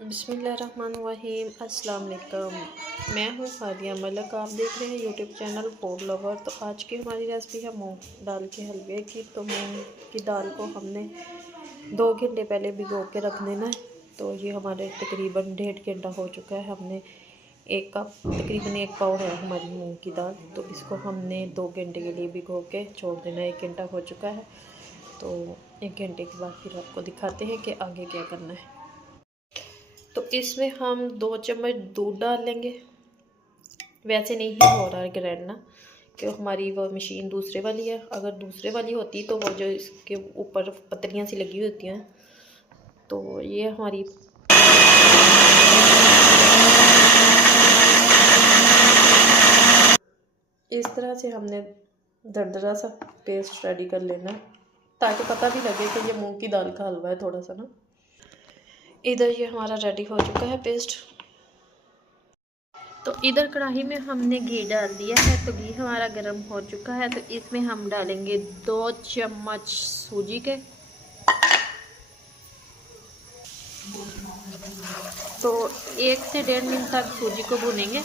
बिस्मिल्लाहिर्रहमानिर्रहीम। अस्सलाम वालेकुम। मैं हूँ फादिया मलिक, आप देख रहे हैं यूट्यूब चैनल फूड लवर। तो आज की हमारी रेसिपी है मूंग दाल के हलवे की। तो मूंग की दाल को हमने 2 घंटे पहले भिगो के रख देना है। तो ये हमारे तकरीबन 1.5 घंटा हो चुका है। हमने एक कप तकरीबन 1 पाव है हमारी मूंग की दाल। तो इसको हमने 2 घंटे के लिए भिगो के छोड़ देना। 1 घंटा हो चुका है। तो 1 घंटे के बाद फिर आपको दिखाते हैं कि आगे क्या करना है। तो इसमें हम 2 चम्मच दूध डाल लेंगे। वैसे नहीं हो रहा है ग्राइंड ना, क्योंकि हमारी वो मशीन दूसरे वाली है। अगर दूसरे वाली होती तो वो जो इसके ऊपर पतलियाँ सी लगी होती हैं। तो ये हमारी इस तरह से हमने दरदरा सा पेस्ट रेडी कर लेना है, ताकि पता भी लगे कि ये मूंग की दाल का हलवा है थोड़ा सा ना। इधर ये हमारा रेडी हो चुका है पेस्ट। तो इधर कढ़ाई में हमने घी डाल दिया है। तो घी हमारा गर्म हो चुका है। तो इसमें हम डालेंगे 2 चम्मच सूजी के। तो 1 से 1.5 मिनट तक सूजी को भूनेंगे।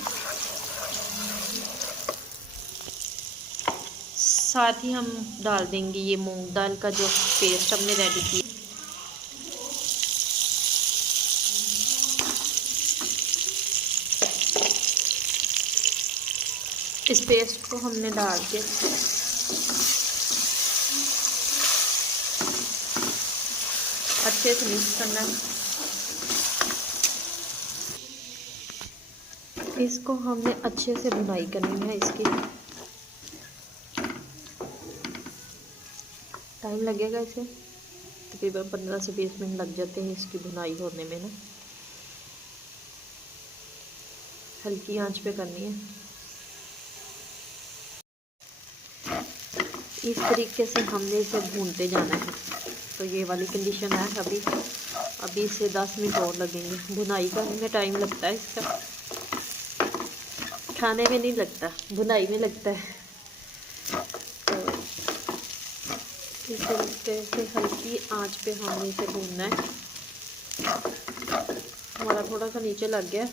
साथ ही हम डाल देंगे ये मूंग दाल का जो पेस्ट हमने रेडी किया। इस पेस्ट को हमने डाल के अच्छे से मिक्स करना है। इसको हमने अच्छे से भुनाई करनी है। इसकी टाइम लगेगा, इसे तकरीबन 15 से 20 मिनट लग जाते हैं इसकी भुनाई होने में ना। हल्की आंच पे करनी है। इस तरीके से हमने इसे भूनते जाना है। तो ये वाली कंडीशन है। अभी इसे 10 मिनट और लगेंगे। भुनाई का हमें टाइम लगता है, इसका खाने में नहीं लगता, भुनाई में लगता है। तो इस तरीके से हल्की आंच पे हमने इसे भूनना है। हमारा थोड़ा सा नीचे लग गया।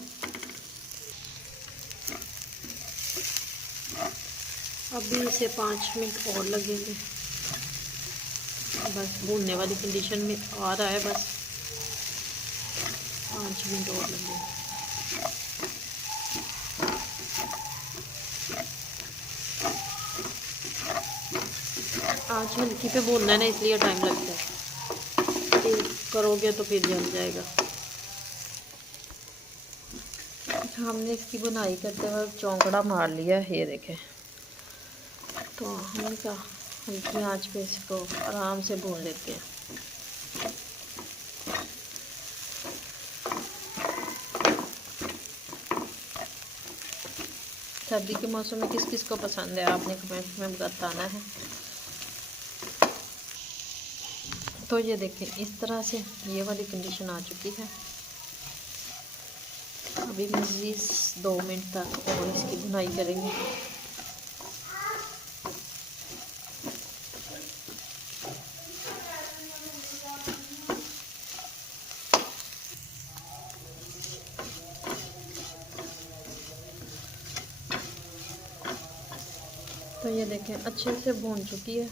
अभी इसे 5 मिनट और लगेंगे। बस भूनने वाली कंडीशन में आ रहा है। बस 5 मिनट और लगेंगे। आँच हल्की पे भूनना है ना, इसलिए टाइम लगता है। तेज करोगे तो फिर जल जाएगा। हमने इसकी बुनाई करते वक्त चौंकड़ा मार लिया, ये देखें। तो हम क्या हल्की आंच पे इसको आराम से भून लेते हैं। सर्दी के मौसम में किस किस को पसंद है, आपने कमेंट में बताना है। तो ये देखें, इस तरह से ये वाली कंडीशन आ चुकी है। अभी मज़ीद 2 मिनट तक और इसकी भुनाई करेंगे। तो ये देखें अच्छे से भून चुकी है।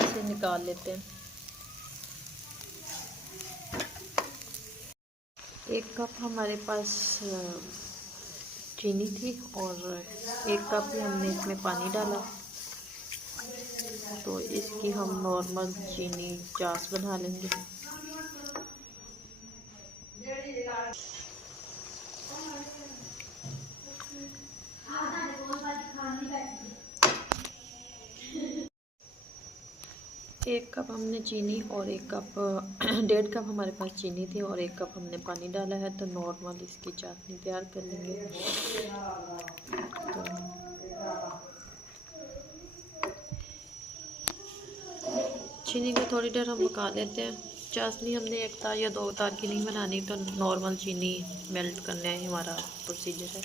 इसे निकाल लेते हैं। 1 कप हमारे पास चीनी थी और 1 कप ही हमने इसमें पानी डाला। तो इसकी हम नॉर्मल चीनी चास बना लेंगे। एक कप हमने चीनी और 1 कप 1.5 कप हमारे पास चीनी थी और 1 कप हमने पानी डाला है। तो नॉर्मल इसकी चाशनी तैयार कर लेंगे। तो चीनी को थोड़ी देर हम पका लेते हैं। चाशनी हमने 1 तार या 2 तार की नहीं बनानी, तो नॉर्मल चीनी मेल्ट करना है हमारा प्रोसीजर है।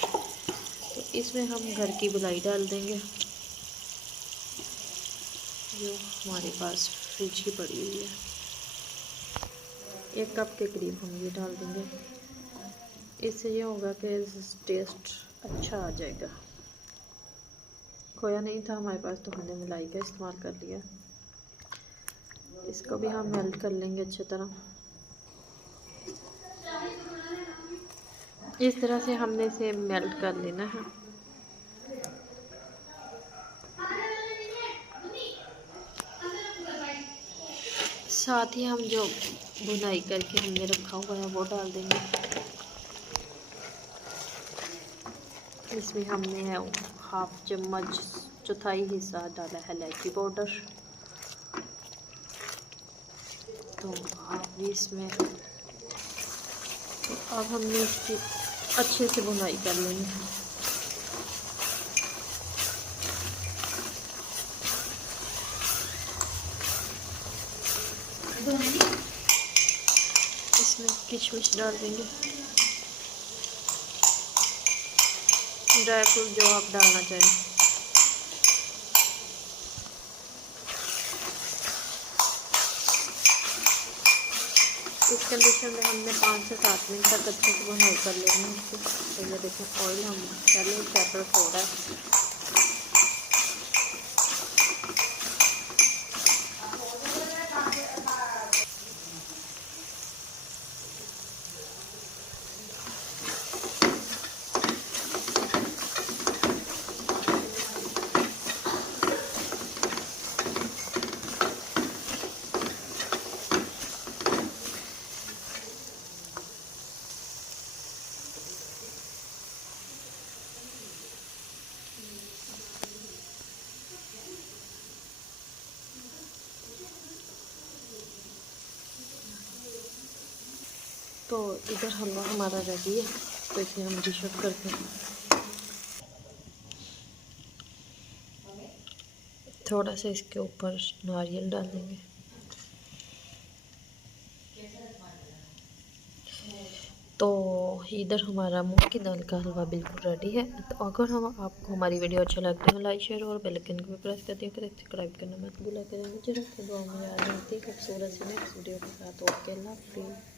तो इसमें हम घर की मलाई डाल देंगे, जो हमारे पास फ्रिज की पड़ी हुई है। 1 कप के करीब हम ये डाल देंगे। इससे ये होगा कि टेस्ट अच्छा आ जाएगा। खोया नहीं था हमारे पास तो हमने मलाई का इस्तेमाल कर लिया। इसको भी हम मेल्ट कर लेंगे अच्छी तरह। इस तरह से हमने इसे मेल्ट कर लेना है। साथ ही हम जो भुनाई करके हमने रखा हुआ है वो डाल देंगे। इसमें हमने है 1/2 चम्मच, चौथाई हिस्सा डाला है इलायची पाउडर। तो आप भी इसमें, तो अब हमने इसकी अच्छे से भुनाई कर लेनी है। इसमें किशमिश डाल देंगे, ड्राई फ्रूट जो आप डालना चाहें। इस कंडीशन में हमने 5 से 7 मिनट तक अच्छे से भुनाई कर लेनी है। तो ये देखें ऑयल हम पहले सेपरेट हो रहा है। तो इधर हलवा हमारा रेडी है, तो इसे हम डिश आउट करते हैं। थोड़ा सा इसके ऊपर नारियल डाल देंगे। तो इधर हमारा मूंग की दाल का हलवा बिल्कुल रेडी है। तो अगर हम आपको हमारी वीडियो अच्छा लगता है लाइक शेयर और बेल आइकन को भी प्रेस कर दिया करें, सब्सक्राइब करना मत भूला करें। मुझे रखें दुआ में याद रखती खूबसूरत सी नेक्स्ट वीडियो के साथ। ओके, अल्लाह हाफिज़।